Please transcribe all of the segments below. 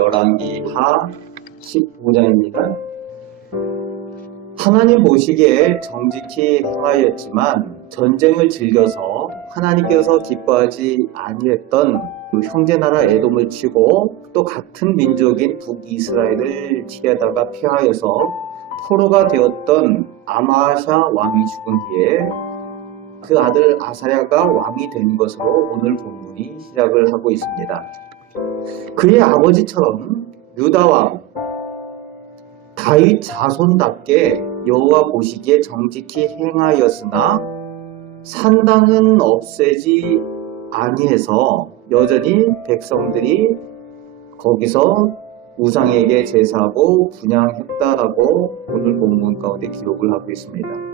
열왕기하 15장입니다. 하나님 보시기에 정직히 행하였지만 전쟁을 즐겨서 하나님께서 기뻐하지 아니했던 그 형제나라 에돔을 치고 또 같은 민족인 북이스라엘을 치려다가 피하여서 포로가 되었던 아마샤 왕이 죽은 뒤에 그 아들 아사랴가 왕이 된 것으로 오늘 본문이 시작을 하고 있습니다. 그의 아버지처럼 유다왕 다윗 자손답게 여호와 보시기에 정직히 행하였으나 산당은 없애지 아니해서 여전히 백성들이 거기서 우상에게 제사하고 분향했다라고 오늘 본문 가운데 기록을 하고 있습니다.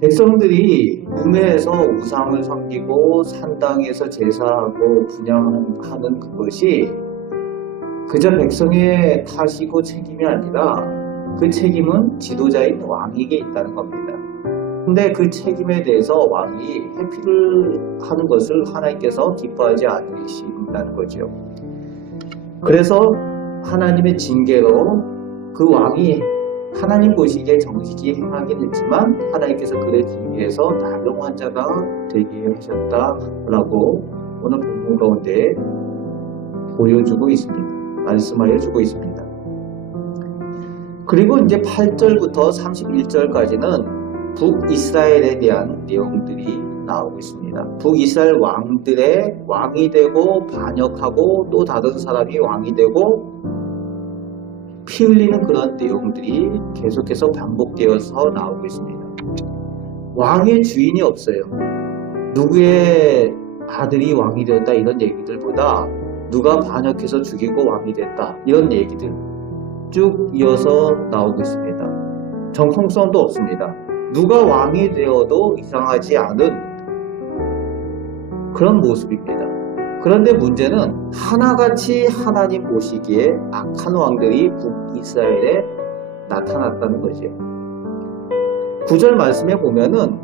백성들이 문회에서 우상을 섬기고 산당에서 제사하고 분향하는 그것이 그저 백성의 탓이고 책임이 아니라 그 책임은 지도자인 왕에게 있다는 겁니다. 근데 그 책임에 대해서 왕이 회피를 하는 것을 하나님께서 기뻐하지 않으신다는 거죠. 그래서 하나님의 징계로 그 왕이 하나님 보시기에 정직히 행하긴 했지만 하나님께서 그의 징계에서 나병 환자가 되게 하셨다라고 오늘 본문 가운데 보여주고 있습니다. 말씀하여 주고 있습니다. 그리고 이제 8절부터 31절까지는 북이스라엘에 대한 내용들이 나오고 있습니다. 북이스라엘 왕들의 왕이 되고 반역하고 또 다른 사람이 왕이 되고 피 흘리는 그런 내용들이 계속해서 반복되어서 나오고 있습니다. 왕의 주인이 없어요. 누구의 아들이 왕이 되었다 이런 얘기들보다 누가 반역해서 죽이고 왕이 됐다 이런 얘기들 쭉 이어서 나오고 있습니다. 정통성도 없습니다. 누가 왕이 되어도 이상하지 않은 그런 모습입니다. 그런데 문제는 하나같이 하나님 보시기에 악한 왕들이 북이스라엘에 나타났다는 거죠. 9절 말씀에 보면은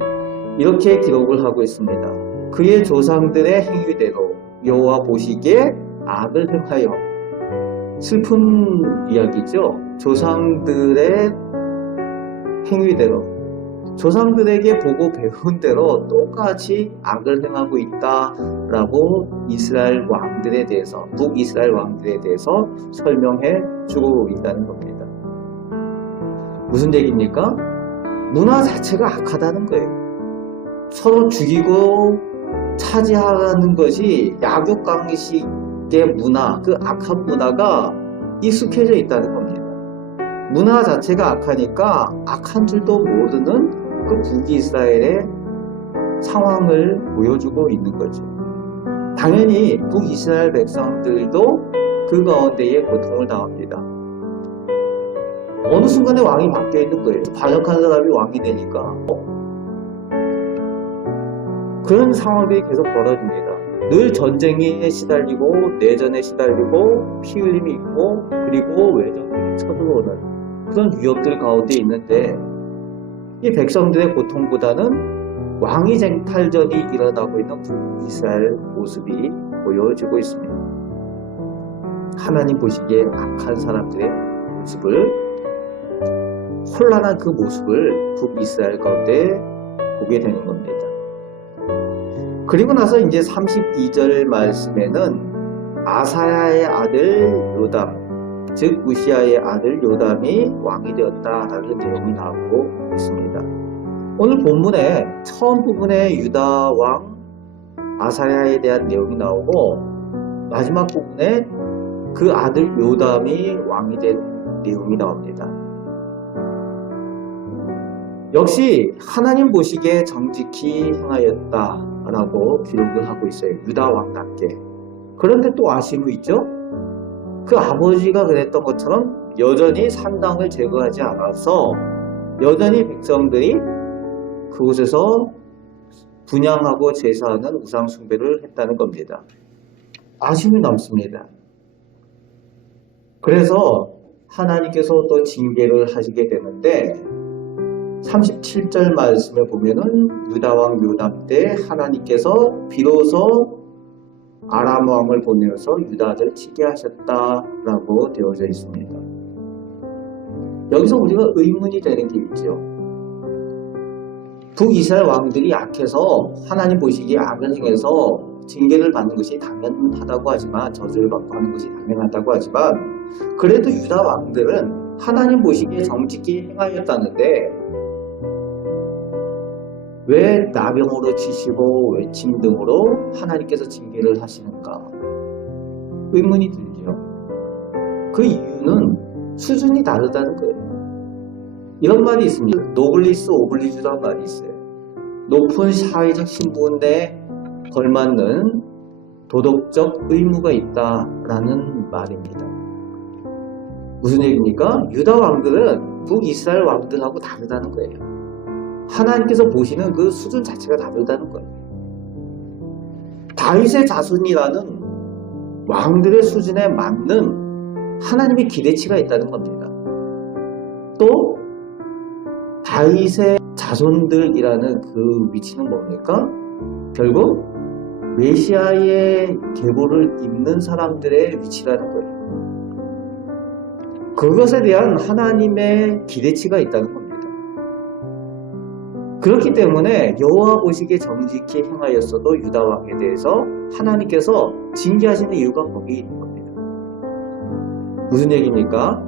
이렇게 기록을 하고 있습니다. 그의 조상들의 행위대로 여호와 보시기에 악을 행하여. 슬픈 이야기죠. 조상들의 행위대로 조상들에게 보고 배운 대로 똑같이 악을 행하고 있다라고 이스라엘 왕들에 대해서 북이스라엘 왕들에 대해서 설명해 주고 있다는 겁니다. 무슨 얘기입니까? 문화 자체가 악하다는 거예요. 서로 죽이고 차지하는 것이 약육강식의 문화, 그 악한 문화가 익숙해져 있다는 겁니다. 문화 자체가 악하니까 악한 줄도 모르는 그 북이스라엘의 상황을 보여주고 있는 거죠. 당연히 북이스라엘 백성들도 그 가운데에 고통을 당합니다. 어느 순간에 왕이 바뀌어 있는 거예요. 반역한 사람이 왕이 되니까 그런 상황들이 계속 벌어집니다. 늘 전쟁에 시달리고 내전에 시달리고 피 흘림이 있고 그리고 외적들이 쳐들어오는 그런 위협들 가운데 있는데 이 백성들의 고통보다는 왕위 쟁탈전이 일어나고 있는 북이스라엘 모습이 보여지고 있습니다. 하나님 보시기에 악한 사람들의 모습을 혼란한 그 모습을 북이스라엘 가운데 보게 되는 겁니다. 그리고 나서 이제 32절 말씀에는 아사야의 아들 요담, 즉 우시아의 아들 요담이 왕이 되었다라는 내용이 나오고 있습니다. 오늘 본문의 처음 부분에 유다 왕 아사야에 대한 내용이 나오고 마지막 부분에 그 아들 요담이 왕이 된 내용이 나옵니다. 역시 하나님 보시기에 정직히 행하였다라고 기록을 하고 있어요. 유다 왕답게. 그런데 또 아쉬움이 있죠? 그 아버지가 그랬던 것처럼 여전히 산당을 제거하지 않아서 여전히 백성들이 그곳에서 분향하고 제사하는 우상 숭배를 했다는 겁니다. 아쉬움이 남습니다. 그래서 하나님께서 또 징계를 하시게 되는데 37절 말씀에 보면은 유다왕 요담 때 하나님께서 비로소 아람 왕을 보내어서 유다를 치게 하셨다라고 되어져 있습니다. 여기서 우리가 의문이 되는 게 있죠. 북이스라엘 왕들이 약해서 하나님 보시기에 악을 행해서 징계를 받는 것이 당연하다고 하지만, 저주를 받고 하는 것이 당연하다고 하지만, 그래도 유다 왕들은 하나님 보시기에 정직히 행하였다는데 왜 나병으로 치시고 외침 등으로 하나님께서 징계를 하시는가? 의문이 들지요. 그 이유는 수준이 다르다는 거예요. 이런 말이 있습니다. 노블리스 오블리주라는 말이 있어요. 높은 사회적 신분에 걸맞는 도덕적 의무가 있다라는 말입니다. 무슨 얘기입니까? 유다 왕들은 북이스라엘 왕들하고 다르다는 거예요. 하나님께서 보시는 그 수준 자체가 다르다는 거예요. 다윗의 자손이라는 왕들의 수준에 맞는 하나님의 기대치가 있다는 겁니다. 또 다윗의 자손들이라는 그 위치는 뭡니까? 결국 메시아의 계보를 잇는 사람들의 위치라는 거예요. 그것에 대한 하나님의 기대치가 있다는 겁니다. 그렇기 때문에 여호와 보시기에 정직히 행하였어도 유다 왕에 대해서 하나님께서 징계하시는 이유가 거기 있는 겁니다. 무슨 얘기입니까?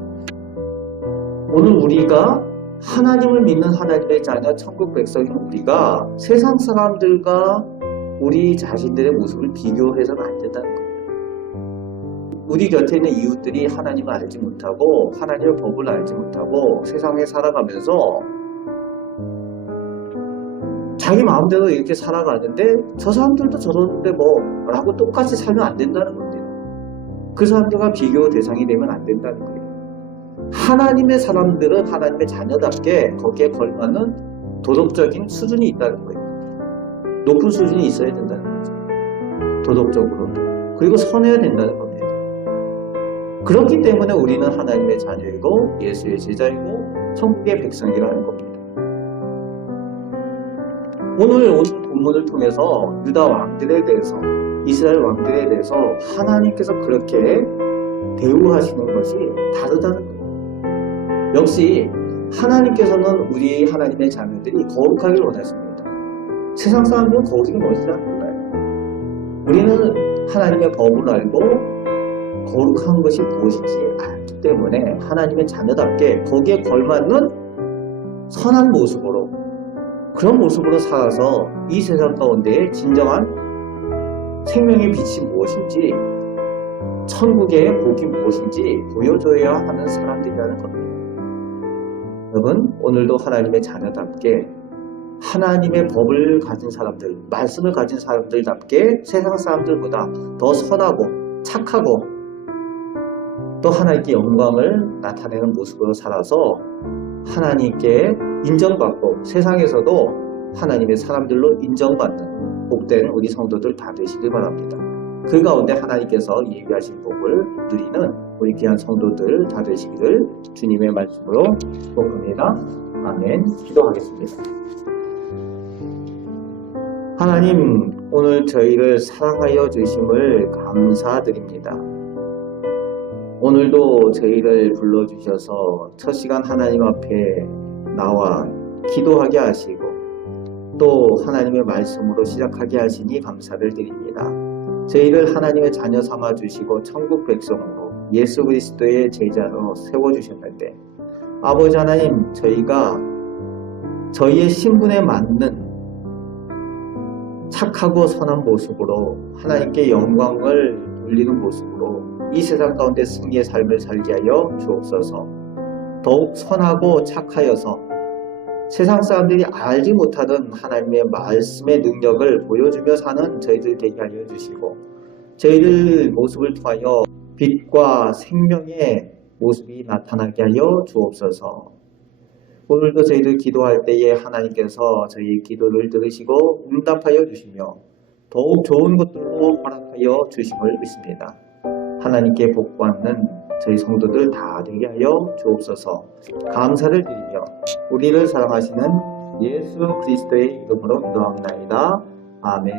오늘 우리가 하나님을 믿는 하나님의 자녀 천국 백성인 우리가 세상 사람들과 우리 자신들의 모습을 비교해서는 안 된다는 겁니다. 우리 곁에 있는 이웃들이 하나님을 알지 못하고 하나님의 법을 알지 못하고 세상에 살아가면서 자기 마음대로 이렇게 살아가는데 저 사람들도 저러는데 뭐 라고 똑같이 살면 안 된다는 겁니다. 그 사람들과 비교 대상이 되면 안 된다는 거예요. 하나님의 사람들은 하나님의 자녀답게 거기에 걸맞는 도덕적인 수준이 있다는 거예요. 높은 수준이 있어야 된다는 거죠. 도덕적으로도. 그리고 선해야 된다는 겁니다. 그렇기 때문에 우리는 하나님의 자녀이고 예수의 제자이고 천국의 백성이라는 겁니다. 오늘 본문을 통해서 유다 왕들에 대해서, 이스라엘 왕들에 대해서 하나님께서 그렇게 대우하시는 것이 다르다는 거예요. 역시 하나님께서는 우리 하나님의 자녀들이 거룩하길 원하십니다. 세상 사람들은 거룩을 원하지 않는다요. 우리는 하나님의 법을 알고 거룩한 것이 무엇인지 알기 때문에 하나님의 자녀답게 거기에 걸맞는 선한 모습으로, 그런 모습으로 살아서 이 세상 가운데에 진정한 생명의 빛이 무엇인지, 천국의 복이 무엇인지 보여줘야 하는 사람들이라는 겁니다. 여러분, 오늘도 하나님의 자녀답게 하나님의 법을 가진 사람들, 말씀을 가진 사람들답게 세상 사람들보다 더 선하고 착하고 또 하나님께 영광을 나타내는 모습으로 살아서 하나님께 인정받고 세상에서도 하나님의 사람들로 인정받는 복된 우리 성도들 다 되시길 바랍니다. 그 가운데 하나님께서 예비하신 복을 누리는 우리 귀한 성도들 다 되시기를 주님의 말씀으로 축복합니다. 아멘. 기도하겠습니다. 하나님, 오늘 저희를 사랑하여 주심을 감사드립니다. 오늘도 저희를 불러주셔서 첫 시간 하나님 앞에 나와 기도하게 하시고 또 하나님의 말씀으로 시작하게 하시니 감사를 드립니다. 저희를 하나님의 자녀 삼아 주시고 천국 백성으로 예수 그리스도의 제자로 세워주셨는데, 아버지 하나님, 저희가 저희의 신분에 맞는 착하고 선한 모습으로 하나님께 영광을 돌리는 모습으로 이 세상 가운데 승리의 삶을 살게 하여 주옵소서. 더욱 선하고 착하여서 세상 사람들이 알지 못하던 하나님의 말씀의 능력을 보여주며 사는 저희들 되게 하여 주시고, 저희들 모습을 통하여 빛과 생명의 모습이 나타나게 하여 주옵소서. 오늘도 저희들 기도할 때에 하나님께서 저희의 기도를 들으시고 응답하여 주시며 더욱 좋은 것들로 허락하여 주심을 믿습니다. 하나님께 복받는 저희 성도들 다 되게 하여 주옵소서. 감사를 드리며 우리를 사랑하시는 예수 그리스도의 이름으로 기도합니다. 아멘.